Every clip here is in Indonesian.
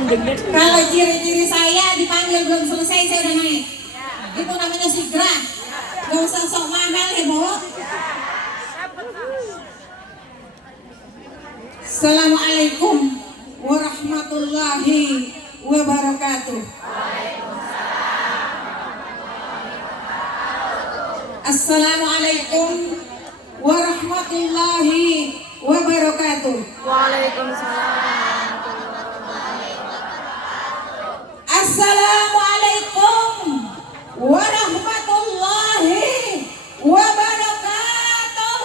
Kalau ciri-ciri saya dipanggil belum selesai saya udah naik. Itu namanya sigra. Gak usah sok mahal ya, Bu. Assalamualaikum warahmatullahi wabarakatuh. Assalamualaikum warahmatullahi wabarakatuh. Waalaikumsalam. Assalamualaikum warahmatullahi wabarakatuh.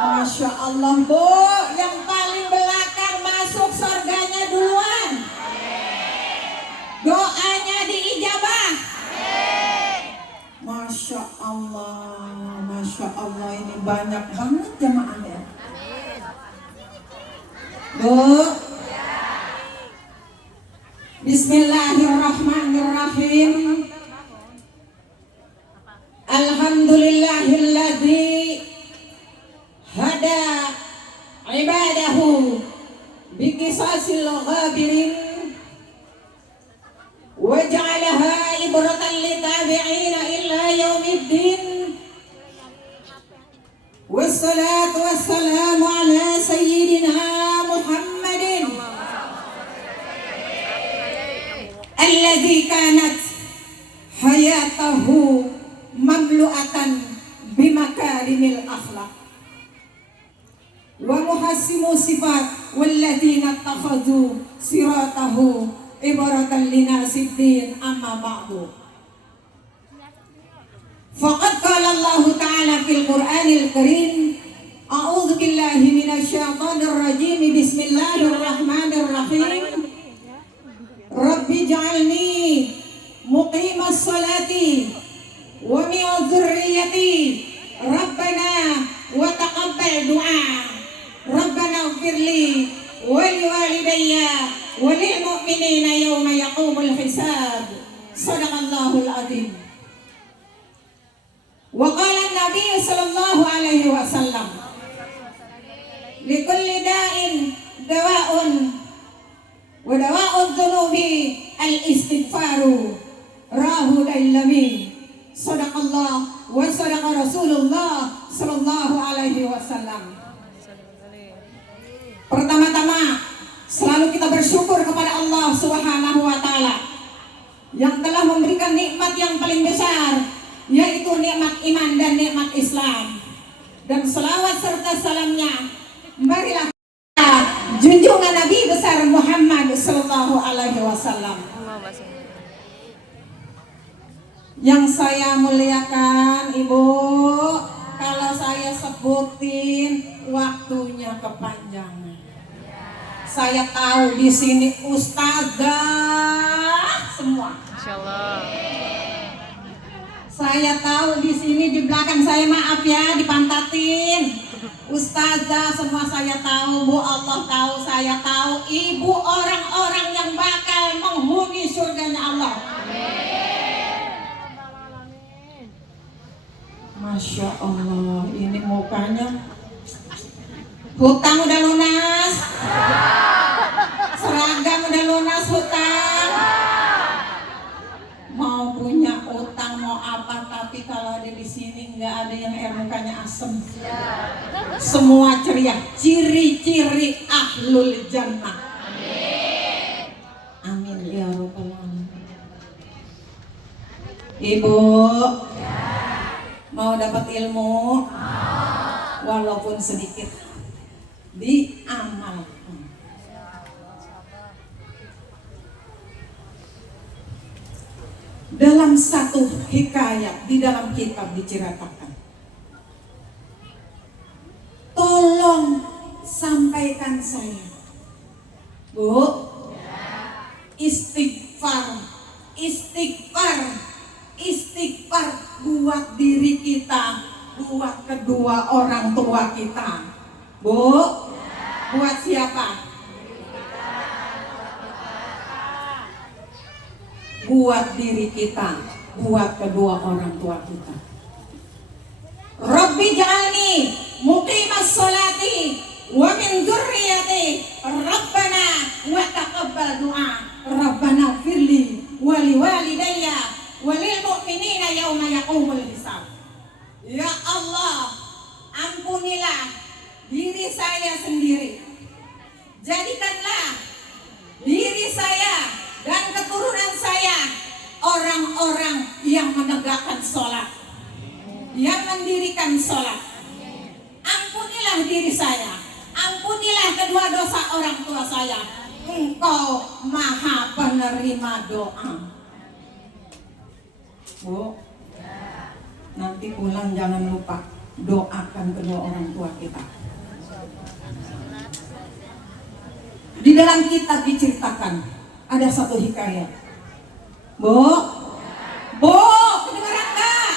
Masya Allah, Bu, yang paling belakang masuk surganya duluan. Doanya diijabah. Masya Allah, ini banyak banget jamaahnya. Bu, Bismillahirrahmanirrahim. Alhamdulillahilladzi hada ibadahu biqisasil ghabirin wa ja'alaha ibratan litabi'ina illa yaumiddin. Wassalatu wassalamu ala sayyidina Muhammadin alladzi kanat hayatahu mamlu'atan bimakarimil akhlaq wa muhassimu sifat walladzina ittakhadhu siratahu ibaratan linasiddin amma ba'du. Faqad qala Allah Ta'ala fil Qur'anil Karim, a'udzu billahi minasyaitonir rajim, bismillahirrahmanirrahim. Rabbi ij'alni muqimas salati wa min dzurriyyati Rabbana wa taqabbal du'a. Rabbana ighfirli wa liwalidayya wa lil mu'minina yawma yaqumul hisab. Shadaqallahul azim. Wa qala an-nabiy sallallahu alaihi wasallam, likulli da'in dawa'un wa dawa'udz dzunubi al-istighfaru rahu dailami. Shadaqallah wa sadaqa Rasulullah sallallahu alaihi wasallam. Pertama-tama selalu kita bersyukur kepada Allah Subhanahu wa taala yang telah memberikan nikmat yang paling besar, yaitu nikmat iman dan nikmat Islam. Dan selawat serta salamnya marilah junjungan Nabi besar Muhammad sallallahu alaihi wasallam. Yang saya muliakan Ibu, kalau saya sebutin waktunya kepanjangan. Saya tahu di sini ustazah semua. Insyaallah. Saya tahu di sini di belakang saya, maaf ya dipantatin. Ustazah semua saya tahu, Bu Allah tahu, saya tahu, Ibu orang-orang yang bakal menghuni surganya Allah. Masya Allah, ini mukanya hutang udah lunas, seragam udah lunas, hutang. Mau punya utang mau apa, tapi kalau ada di sini nggak ada yang air mukanya asem. Semua ceria, ciri-ciri ahlul jannah. Amin ya rabbal alamin. Ibu mau dapat ilmu walaupun sedikit, diamalkan. Dalam satu hikayat di dalam kitab diceritakan, tolong sampaikan saya, Bu, istighfar, istighfar, istighfar buat diri kita, buat kedua orang tua kita. Bu, buat siapa? Buat diri kita, buat kedua orang tua kita. Rabbi ja'alni muqimas sholati saya sendiri. Jadikanlah diri saya dan keturunan saya orang-orang yang menegakkan sholat, yang mendirikan sholat. Ampunilah diri saya, ampunilah kedua dosa orang tua saya. Engkau maha penerima doa. Bu, nanti pulang jangan lupa doakan kedua orang tua kita. Di dalam kitab diceritakan ada satu hikayat. Bu, kedengeran enggak?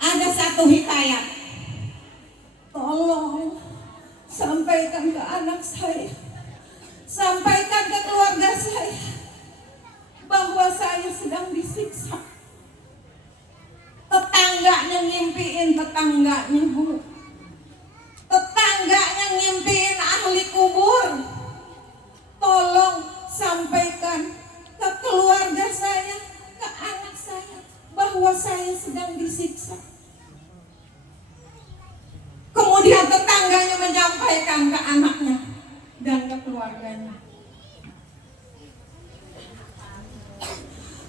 Ada satu hikayat. Tolong sampaikan ke anak saya, sampaikan ke keluarga saya bahwa saya sedang disiksa. Tetangganya ngimpiin tetangganya, Bu. Tetangganya ngimpiin ahli kubur. Tolong sampaikan ke keluarga saya, ke anak saya bahwa saya sedang disiksa. Kemudian tetangganya menyampaikan ke anaknya dan ke keluarganya.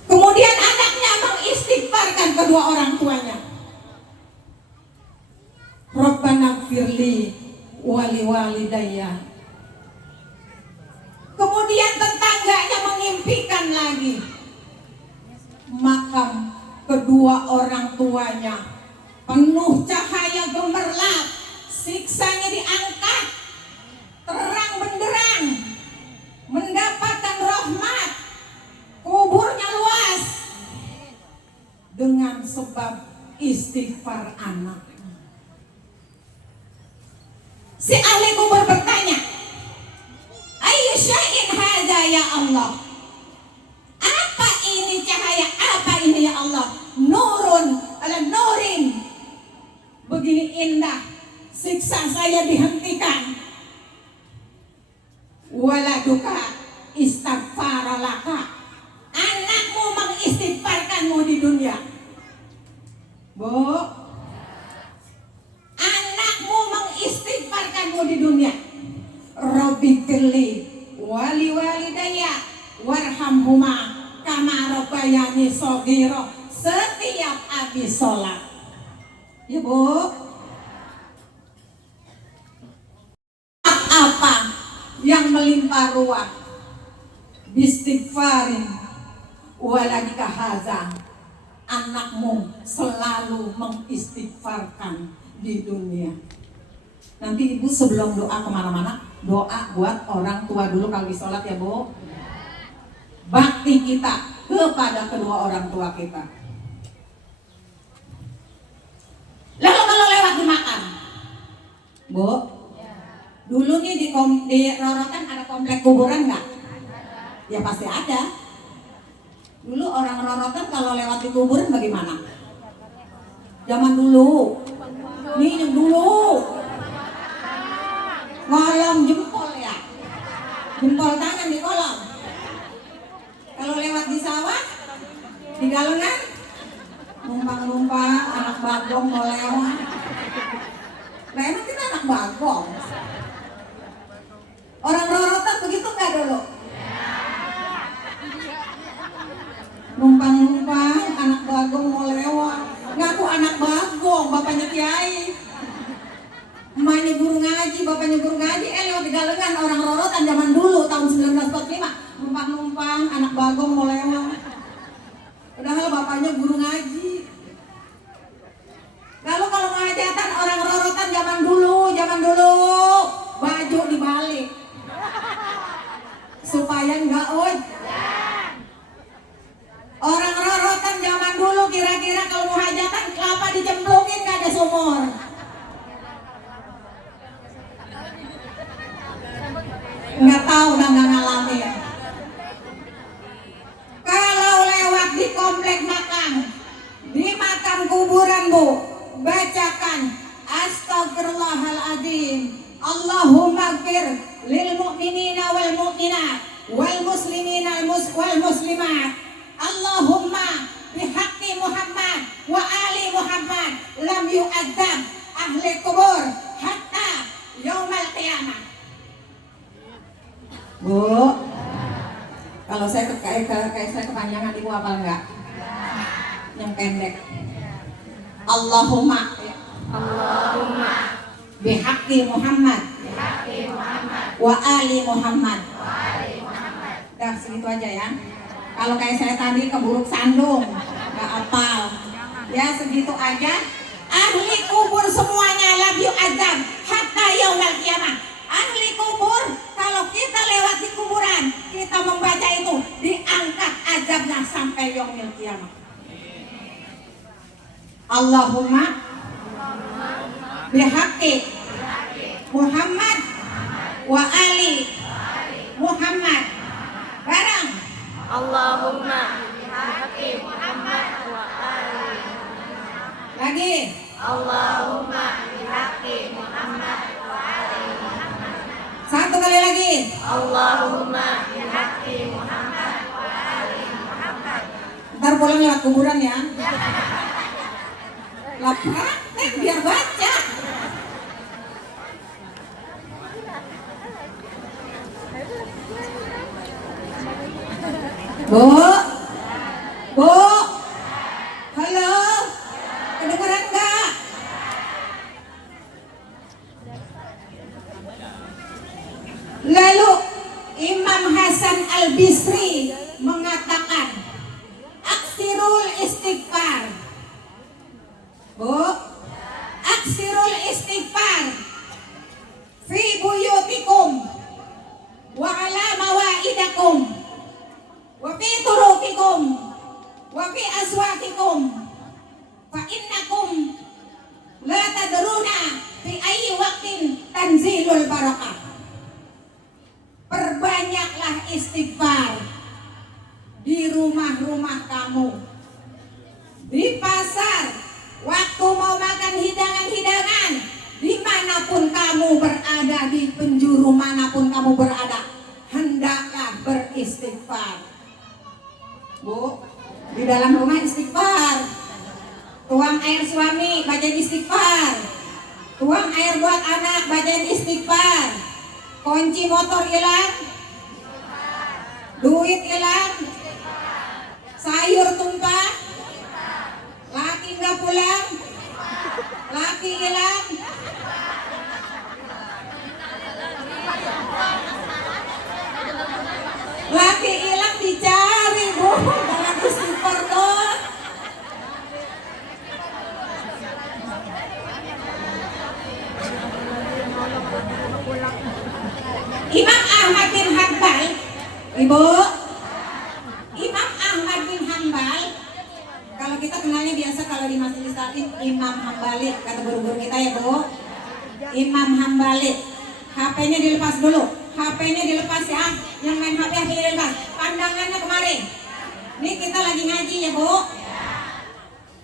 Kemudian anaknya mengistighfarkan kedua orang tuanya. Rabbana gfirli wali walidayya. Kemudian tetangganya mengimpikan lagi makam kedua orang tuanya penuh cahaya gemerlap, siksanya diangkat, terang benderang, mendapatkan rahmat, kuburnya luas dengan sebab istighfar anak. Si ahli kubur bertanya, "Ayyu syai'in hadza ya Allah?" Apa ini cahaya? Apa ini ya Allah? Nurun ala nurin. Begini indah, siksa saya dihentikan. Waladuka istighfaralaka. Anakmu mengistighfarkanmu di dunia. Bu, anakmu mengistighfarkanmu di dunia. Rabbi firli wali walidayya warhamhuma kama rabbayani shaghira. Setiap habis sholat, ya Bu, apa yang melimpah ruah bistighfarin waladika haza. Anakmu selalu mengistighfarkan di dunia. Nanti ibu sebelum doa kemana-mana, doa buat orang tua dulu kalau di sholat ya Bu. Bakti kita kepada kedua orang tua kita. Lalu kalau lewat di makam, Bu, dulu nih di Rorotan ada komplek kuburan nggak? Ya pasti ada. Dulu orang Rorotan kalau lewat di kuburan bagaimana? Zaman dulu, nih yang dulu, kolom jempol ya, jempol tangan di kolom. Kalau lewat di sawah, di galengan, numpang-numpang, anak bagong mau lewat. Nah emang kita anak bagong. Orang Rorotan begitu nggak dulu? Numpang-numpang, anak bagong mau lewat. Ngaku anak bagong, bapaknya kiai. Emaknya guru ngaji, bapaknya guru ngaji. Lewat di galengan orang Rorotan zaman dulu tahun 1945. Numpang-numpang, anak bagong mau lewat. Padahal bapaknya guru ngaji. Lalu kalau hajatan orang Rorotan zaman dulu baju dibalik supaya enggak Orang Rorotan zaman dulu kira-kira kalau mau hajatan kelapa dicemplungin nggak ada sumur. Nggak tahu dan nggak ngalamin. Kalau lewat di komplek makam, di makam kuburan Bu, bacakan Astagfirullahaladzim, Allahumma gfir lil mu'minina wal mu'minat wal muslimina wal muslimat, Allahumma bihaqqi Muhammad wa ali Muhammad lam yu'adzab ahli kubur Bu, kalau saya saya kepanjangan ibu hafal enggak? Yang pendek. Allahumma bihaqqi Muhammad wa ali Muhammad. Dah segitu aja ya. Kalau kayak saya tadi keburuk sandung, nggak hafal. Ya segitu aja. Ahli kubur semuanya love you azab hatta yaumil qiyamah. Ahli kubur, kalau kita lewat di kuburan, kita membaca itu, diangkat azabnya sampai yaumil qiyamah. Allahumma bihaqqi Muhammad wa ali Muhammad. Barang. Allahumma bihaqqi Muhammad wa ali. Lagi. Allahumma bihaqqi Muhammad wa ali. Satu kali lagi. Allahumma bihaqqi Muhammad wa ali Muhammad. Ntar pulang lewat kuburan ya. Lah praktek biar baca. Bu, Bu, halo, kedengeran nggak? Lalu Imam Hasan Al-Bisri mengatakan, aksirul istighfar. Bu, aksirul istighfar fi buyutikum wa ala mawaidakum wa fi turuqikum wa fi aswaqikum fa innakum la tadruna fi ayyi waqtin tanzilul barakah. Perbanyaklah istighfar di rumah-rumah kamu, di pasar, waktu mau makan hidangan-hidangan, dimanapun kamu berada, di penjuru manapun kamu berada, hendaklah beristighfar. Bu, di dalam rumah istighfar. Tuang air suami, bacain istighfar. Tuang air buat anak, bacain istighfar. Kunci motor hilang, duit hilang, sayur tumpah, laki nggak pulang, laki hilang, laki hilang dicari, Bu, jangan istighfar doang. Imam Ahmad bin Hanbal, Ibu, Imam Ahmad bin Hanbal, kalau kita kenalnya biasa kalau di majelis taklim Imam Hambali, kata guru-guru kita ya Bu. Imam Hambali, HP-nya dilepas dulu, HP-nya dilepas ya, yang main HP dilepas, pandangannya kemarin. Ini kita lagi ngaji ya Bu.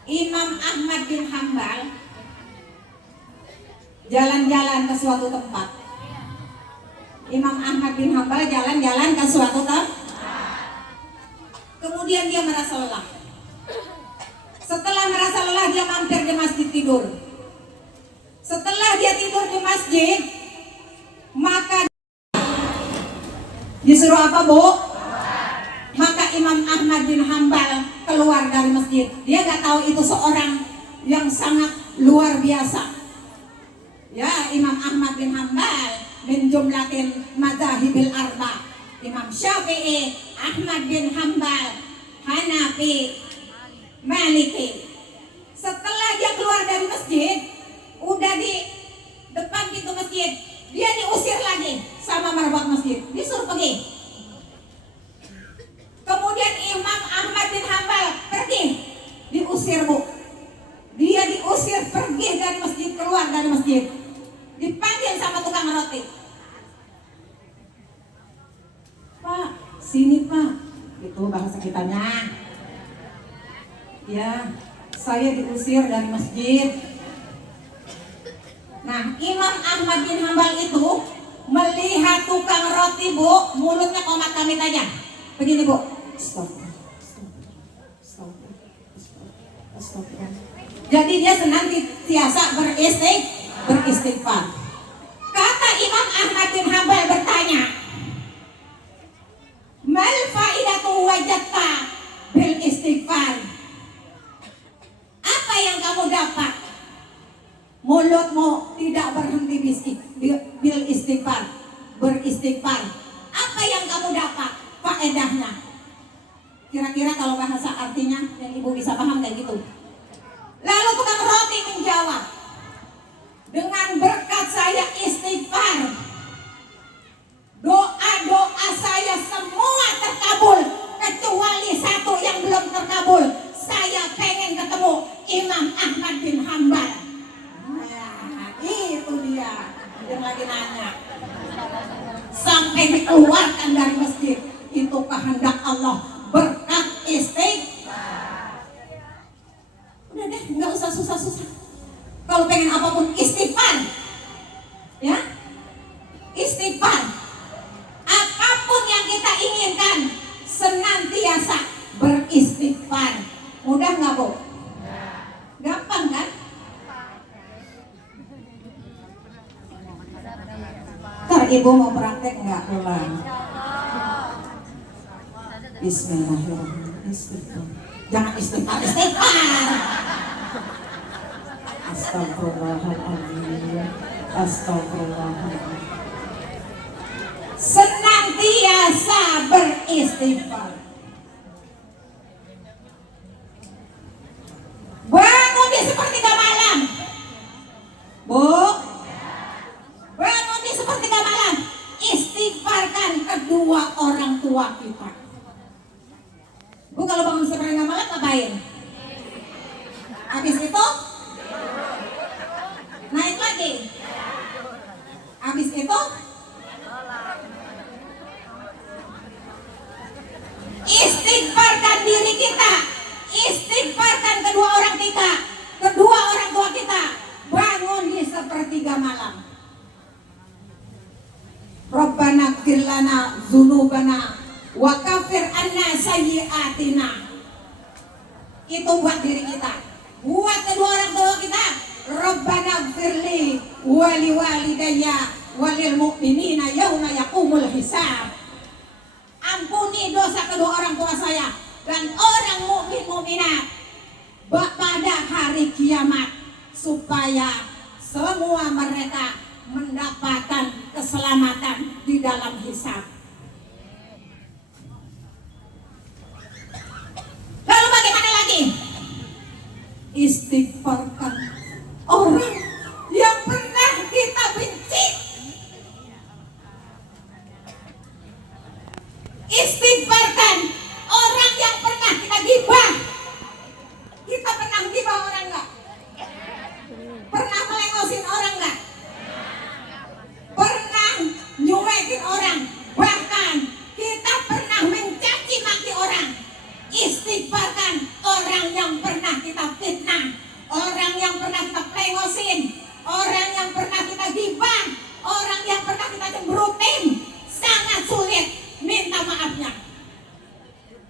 Imam Ahmad bin Hanbal jalan-jalan ke suatu tempat. Imam Ahmad bin Hanbal jalan-jalan ke suatu tempat. Kemudian dia merasa lelah. Setelah merasa lelah, dia mampir di masjid tidur. Setelah dia tidur di masjid, maka disuruh apa, Bu? Maka Imam Ahmad bin Hanbal keluar dari masjid. Dia nggak tahu itu seorang yang sangat luar biasa. Ya, Imam Ahmad bin Hanbal min jumlatin madzahibil arba. Imam Syafi'i, Ahmad bin Hanbal, Hanafi, Maliki. Setelah dia keluar dari masjid, udah di depan pintu masjid, dia diusir lagi sama marbot masjid, disuruh pergi. Kemudian Imam Ahmad bin Hanbal pergi, diusir, Bu. Dia diusir pergi dari masjid, keluar dari masjid, dipanggil sama tukang roti. Pak, sini Pak, itu bahasa kitanya. Ya, saya diusir dari masjid. Nah, Imam Ahmad bin Hanbal itu melihat tukang roti, Bu, mulutnya komat kamit aja. Begini, Bu. Astagfirullah. Jadi dia senantiasa beristighfar. Kata Imam Ahmad bin Hanbal bertanya, kunti bil istighfar, beristighfar. Apa yang kamu dapat faedahnya? Kira-kira kalau bahasa artinya yang ibu bisa paham kayak gitu. Lalu tukang roti menjawab, dengan berkat saya istighfar, doa-doa saya semua terkabul kecuali satu yang belum terkabul. Saya pengen ketemu Imam Ahmad bin Hambal. Nah, itu dia yang lagi nanya. Sampai dikeluarkan dari masjid. Itu kehendak Allah, berkat istighfar. Udah deh, nggak usah susah-susah. Kalau pengen apapun istighfar, ya, istighfar. Apapun yang kita inginkan, senantiasa beristighfar. Mudah nggak, Bu? Gampang kan? Ntar ibu mau praktek nggak pulang? Bismillahirrahmanirrahim. Istighfar. Jangan istighfar. Astagfirullahaladzim. Astagfirullahaladzim. Senantiasa beristighfar. Bangun di sepertiga malam, Bu. Bangun di sepertiga malam, istighfarkan kedua orang tua kita. Bu, kalau bangun sepertiga malam ngapain? Habis itu naik lagi. Habis itu istighfarkan diri kita, istighfarkan kedua orang tua kita. Bangun di sepertiga malam. Rabbana ighfir lana dzunubana wa kaffir anna sayyi'atina. Itu buat diri kita. Buat kedua orang tua kita, Rabbana ighfirli wa liwalidayya wa lil mu'minina yauma yaqumul hisab. Ampuni dosa kedua orang tua saya dan orang mukmin mukminat pada hari kiamat, supaya semua mereka mendapatkan keselamatan di dalam hisab. Lalu bagaimana lagi? Istighfarkan orang yang pernah kita benci. Istighfarkan orang yang pernah kita gibah. Kita pernah gibah orang enggak? Pernah melengosin orang enggak? Pernah nyuekin orang? Bahkan kita pernah mencaci maki orang. Istighfarkan orang yang pernah kita fitnah, orang yang pernah kita pelengosin, orang yang pernah kita gibah, orang yang pernah kita cemberutin. Sangat sulit minta maafnya.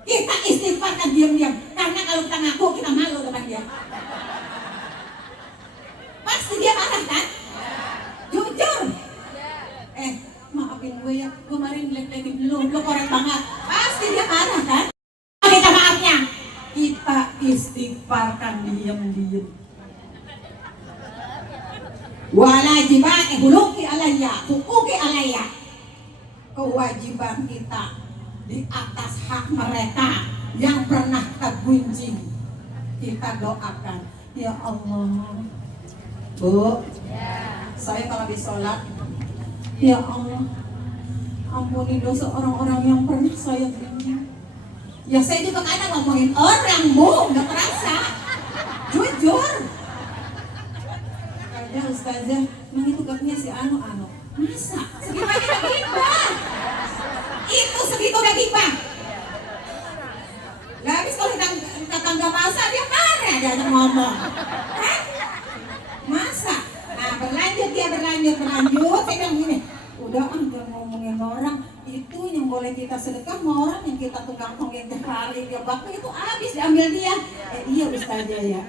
Kita istighfarkan diam-diam, karena kalau kita ngaku kita malu depan dia. Pasti dia marah kan? Jujur. Maafin gue ya, kemarin jelek-jelekin lu korek banget. Pasti dia marah kan? Minta maafnya. Kita istighfarkan diam-diam. Wajiban huluki alayya, hukuki alayya. Kewajiban kita di atas hak mereka yang pernah kita gunjing, kita doakan, ya Allah, Bu, saya kalau habis sholat, ya Allah, ampuni dosa orang-orang yang pernah saya gunjing. Ya saya juga kadang ngomongin orang, Bu, nggak terasa, jujur. Ada ustazah, yang itu katanya si Anu, masa segitu aja udah gibah? Itu segitu udah gibah. Gak habis kalau kita nggak masa dia marah, dia ngomong kan? Masa? Nah berlanjut, saya bilang gini, udah jangan ngomongin orang. Itu yang boleh kita sedekah sama orang yang kita tukang ngomongin kali dia bakal itu habis diambil dia. Iya ustazah ya.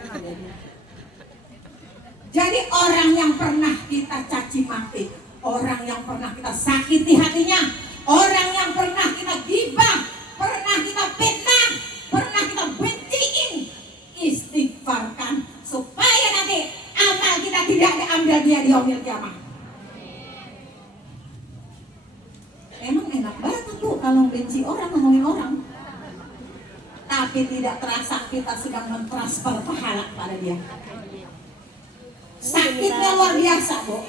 Jadi orang yang pernah kita caci maki, orang yang pernah kita sakiti hatinya, orang yang pernah kita gibah, pernah kita fitnah, pernah kita benciin, istighfarkan supaya nanti amal kita tidak diambil dia di yaumil kiamah. kalau benci orang, ngomongin orang. Tapi tidak terasa kita sedang mentransfer pahala pada dia. Sakitnya luar biasa, Bu.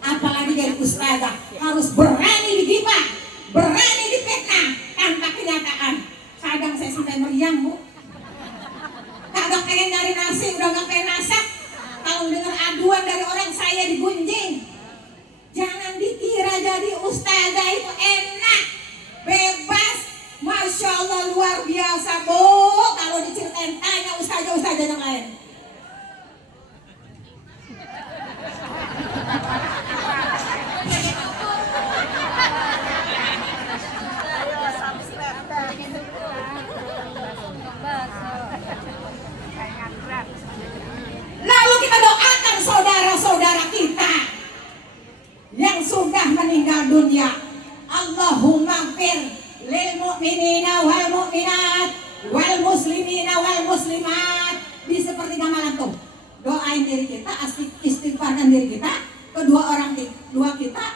Apalagi jadi ustazah harus berani digibah, berani difitnah tanpa kenyataan. Kadang saya sampai meriang, Bu. Kagak pengen nyari nasi, udah gak pengen masak. Kalau dengar aduan dari orang saya digunjing. Jangan dikira jadi ustazah itu enak, bebas, masya Allah luar biasa, Bu. Kalau diceritain tanya ustazah yang lain. Lalu kita doakan saudara-saudara kita yang sudah meninggal dunia. Allahumma fir lil mu'minina wal mu'minat wal muslimina wal muslimat. Di sepertiga malam tuh doain diri kita, istighfarkan diri kita, dua kita,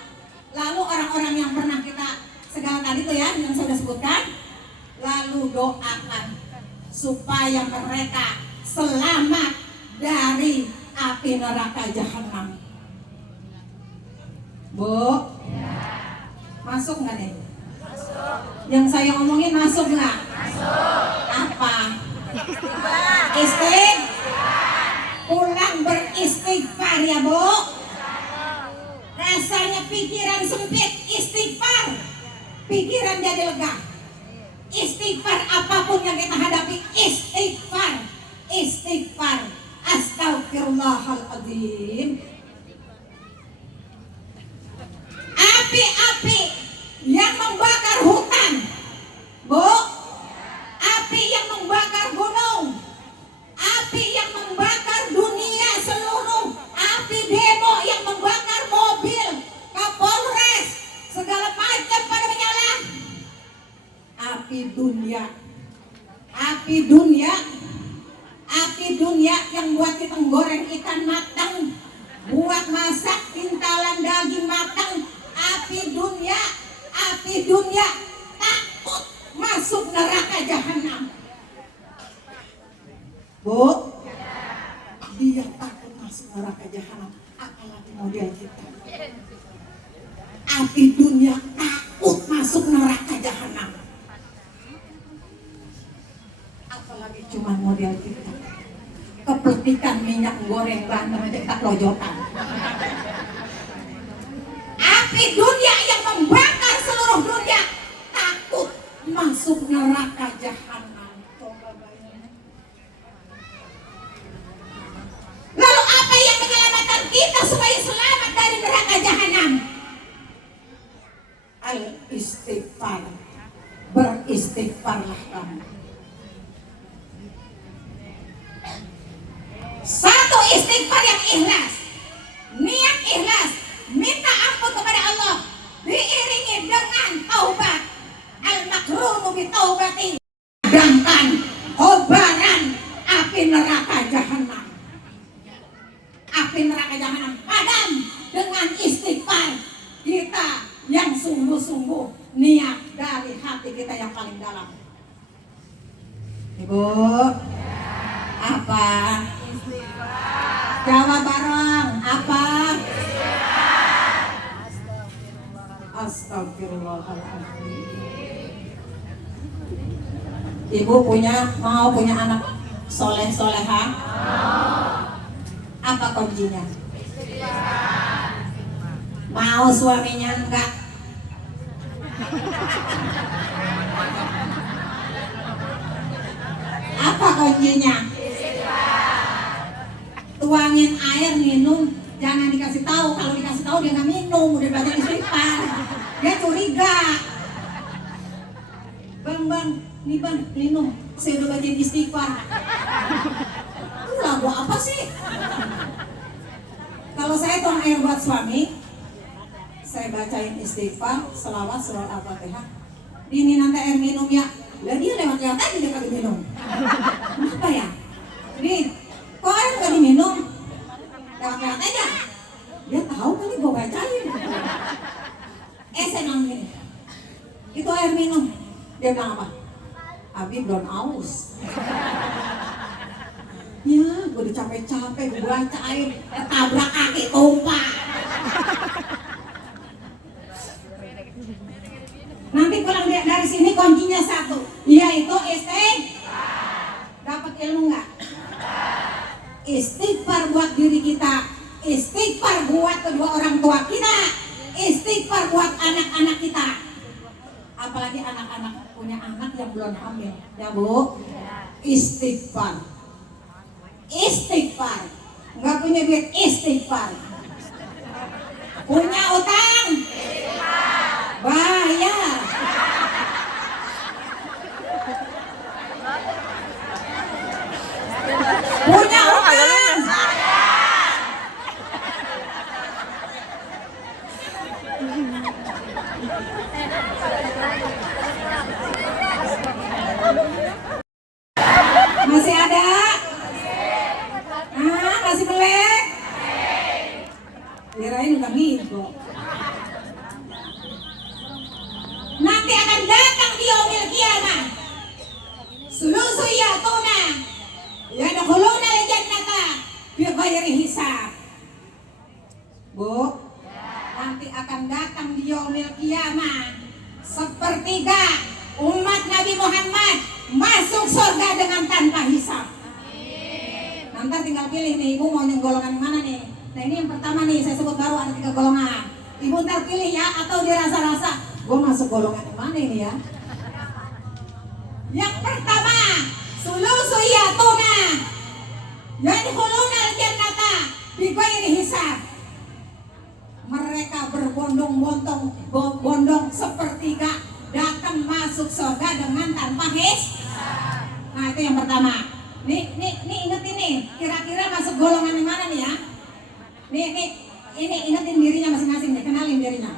lalu orang-orang yang pernah kita segala tadi tuh ya yang saya sudah sebutkan, lalu doakan supaya mereka selamat dari api neraka jahanam. Bu, masuk nggak nih? Masuk. Yang saya omongin masuk nggak? Masuk. Apa? Pulang beristighfar ya, Bu. Rasanya pikiran sempit, istighfar, pikiran jadi lega. Istighfar apapun yang kita hadapi, istighfar, istighfar. Astagfirullahaladzim. Api-api yang membakar hutan, Bu. Api yang membakar gunung, api yang membakar dunia seluruh, api demo yang membakar mobil, Kapolres, segala macam pada menyala. Api dunia, api dunia, api dunia yang buat kita goreng ikan matang, buat masak tintalan daging matang. Api dunia takut masuk neraka jahanam. Bu, dia takut masuk neraka jahanam, apalagi model kita. Api dunia takut masuk neraka jahanam, apalagi cuma model kita. Kepletikan minyak goreng bandeng aja tak lojotan. Api dunia yang membakar seluruh dunia takut masuk neraka jahanam. Coba bayangin. Lalu apa yang menyelamatkan kita supaya selamat dari neraka jahanam? Al-istighfar. Beristighfarlah kamu. Satu, istighfar yang ikhlas, niat ikhlas, minta ampun kepada Allah, diiringi dengan taubat. Al-makrunu bi taubati, padamkan kobaran api neraka jahanam. Api neraka jahanam padam dengan istighfar kita yang sungguh-sungguh, niat dari hati kita yang paling dalam. Ibu, apa? Jawab bareng, apa? Astagfirullahaladzim. Ibu mau punya anak soleh-soleha? Apa kuncinya? Mau suaminya enggak? Apa kuncinya? Tuangin air, minum, jangan dikasih tahu. Kalau dikasih tahu dia nggak minum, udah belajar istighfar, dia curiga. Bang, nih bang, minum, saya udah baca istighfar. Lu lagu apa sih? Kalau saya tuang air buat suami, saya bacain istighfar, selawat, surat Al-Fatihah. Ini nanti air minum ya, lah dia lewat-lewat aja dia kagak minum. Kenapa ya? Nih, kok air gak diminum? Lewat-lewat aja. Dia tahu kali gue bacain. Saya bilang gini, air minum. Dia bilang apa? Abi belum aus. Ya, gue udah capek-capek, gue baca air, ketabrak kaki tumpah. Nanti pulang dari sini kuncinya satu, yaitu dapat ilmu nggak? Istighfar buat diri kita, istighfar buat kedua orang tua kita, istighfar buat anak-anak kita. Apalagi anak-anak punya anak yang belum hamil, ya Bu? Istighfar, istighfar. Nggak punya duit, istighfar. Punya utang, bayar. Punya utang, masih ada? Masih melek? Kirain udah ngigo. Nanti akan datang di yaumil qiyamah. Sulusu ya'tuna yadkhuluna al-jannata bighairi hisab. Bu, nanti akan datang di yaumil qiyamah sepertiga umat Nabi Muhammad masuk surga dengan tanpa hisab. Nanti tinggal pilih nih, ibu mau yang golongan mana nih? Nah ini yang pertama nih, saya sebut baru ada 3 golongan. Ibu ntar pilih ya, atau dirasa-rasa gue masuk golongan yang mana ini ya? Yang pertama, sulusu ya'tuna yadkhuluna al-jannata bighairi hisab. Mereka berbondong-bondong sepertiga datang masuk surga dengan tanpa hisab. Nah itu yang pertama. Nih inget ini, kira-kira masuk golongan yang mana nih ya? Ini ingetin dirinya masing-masing deh, kenalin dirinya.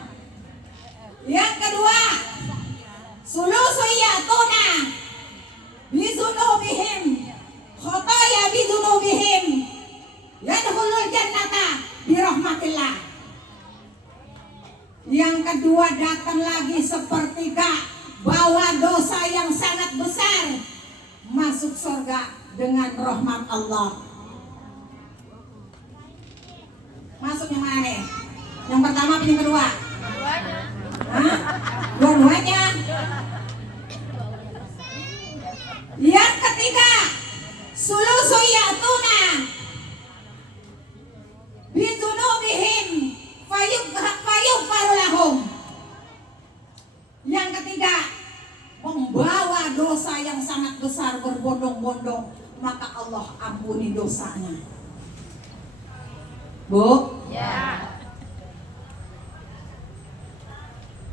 Yang kedua, sulusu ya'tuna bizunubihim khotaya bizunubihim yadkhulul jannata birahmatillah. Yang kedua datang lagi sepertiga bawa dosa yang sangat besar masuk surga dengan rahmat Allah. Masuk yang mana nih? Yang pertama apa yang kedua? Dua-duanya. Yang ketiga, sulusu ya'tuna bizunubihim fayughfaru lahum. Yang ketiga, membawa dosa yang sangat besar berbondong-bondong, maka Allah ampuni dosanya. Bu? Ya.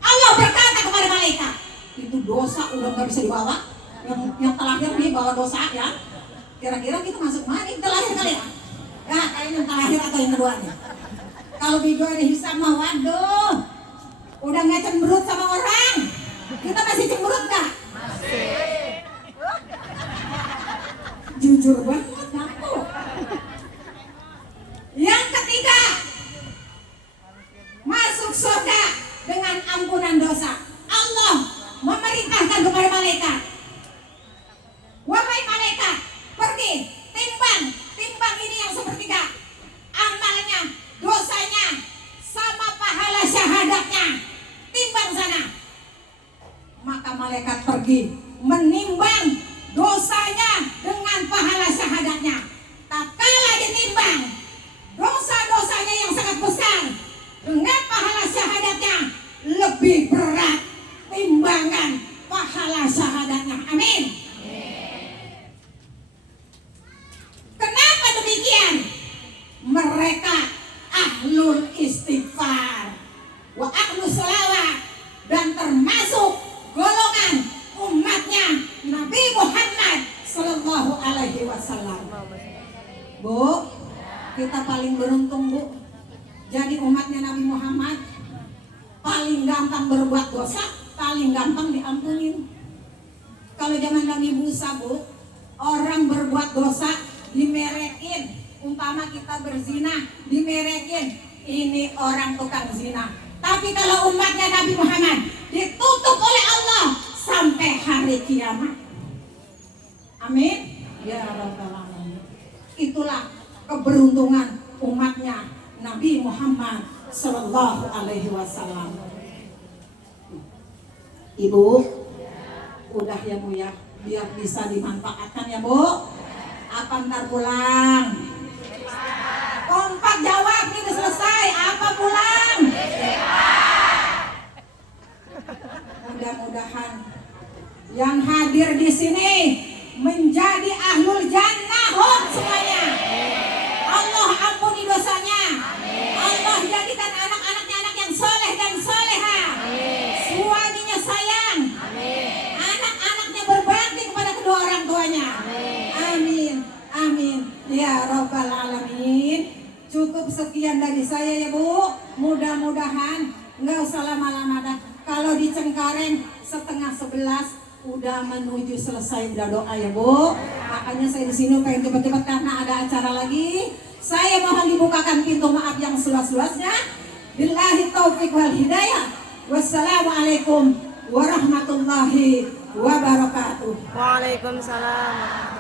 Allah berkata kepada malaikat, itu dosa udah nggak bisa dibawa. Yang terakhir nih bawa dosa ya. Kira-kira kita masuk mana? Yang terakhir kali ya? Ya kayaknya yang terakhir atau yang kedua nih. Kalau bighairi hisab mah waduh, udah nggak cemberut sama orang. Kita masih cemberut nggak? Masih. Jujur banget aku. Yang ketiga, masuk surga dengan ampunan dosa. Allah memerintahkan kepada malaikat, wahai malaikat, pergi timbang ini yang sepertiga, amalnya, dosanya, sama pahala syahadatnya, timbang sana. Maka malaikat pergi menimbang dosanya dengan pahala syahadatnya. Tak kala ditimbang dosa-dosanya yang sangat besar dengan pahala syahadatnya, lebih berat timbangan pahala syahadatnya. Amin. Kenapa demikian? Mereka ahlul istighfar wa ahlus sholawat, dan termasuk golongan umatnya Nabi Muhammad Sallallahu Alaihi Wasallam. Bu, kita paling beruntung Bu, jadi umatnya Nabi Muhammad. Paling gampang berbuat dosa, paling gampang diampunin. Kalau zaman Nabi Musa Bu, orang berbuat dosa dimerekin. Umpama kita berzina, dimerekin, ini orang tukang zina. Tapi kalau umatnya Nabi Muhammad ditutup oleh Allah sampai hari kiamat. Amin. Ya Rabbal Alamin. Itulah keberuntungan umatnya Nabi Muhammad Sallallahu Alaihi Wasallam. Ibu, udah ya Bu ya, biar bisa dimanfaatkan ya Bu. Apa ntar pulang? Kompak jawab, ini udah selesai. Apa pulang? Mudah-mudahan yang hadir di sini menjadi ahlul jannah semuanya. Allah ampuni dosanya. Allah jadikan anak-anaknya anak yang soleh dan soleha. Suaminya sayang. Anak-anaknya berbakti kepada kedua orang tuanya. Amin. Amin. Ya Rabbal Alamin. Cukup sekian dari saya ya Bu. Mudah-mudahan nggak usah lama-lama dah. Kalau di Cengkareng 10:30 udah menuju selesai, udah doa ya Bu. Makanya saya di sini pengen cepat-cepat karena ada acara lagi. Saya mohon dibukakan pintu maaf yang seluas-luasnya. Billahi taufik wal hidayah. Wassalamualaikum warahmatullahi wabarakatuh. Waalaikumsalam.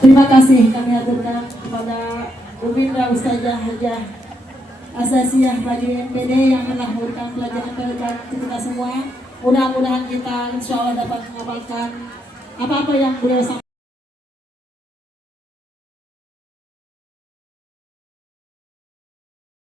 Terima kasih kami aturkan kepada Ubinda Ustazah Hajah Asasiyah bagi MPD yang telah memberikan pelajaran kita semua. Mudah-mudahan kita insya Allah dapat mengamalkan apa-apa yang beliau sampaikan.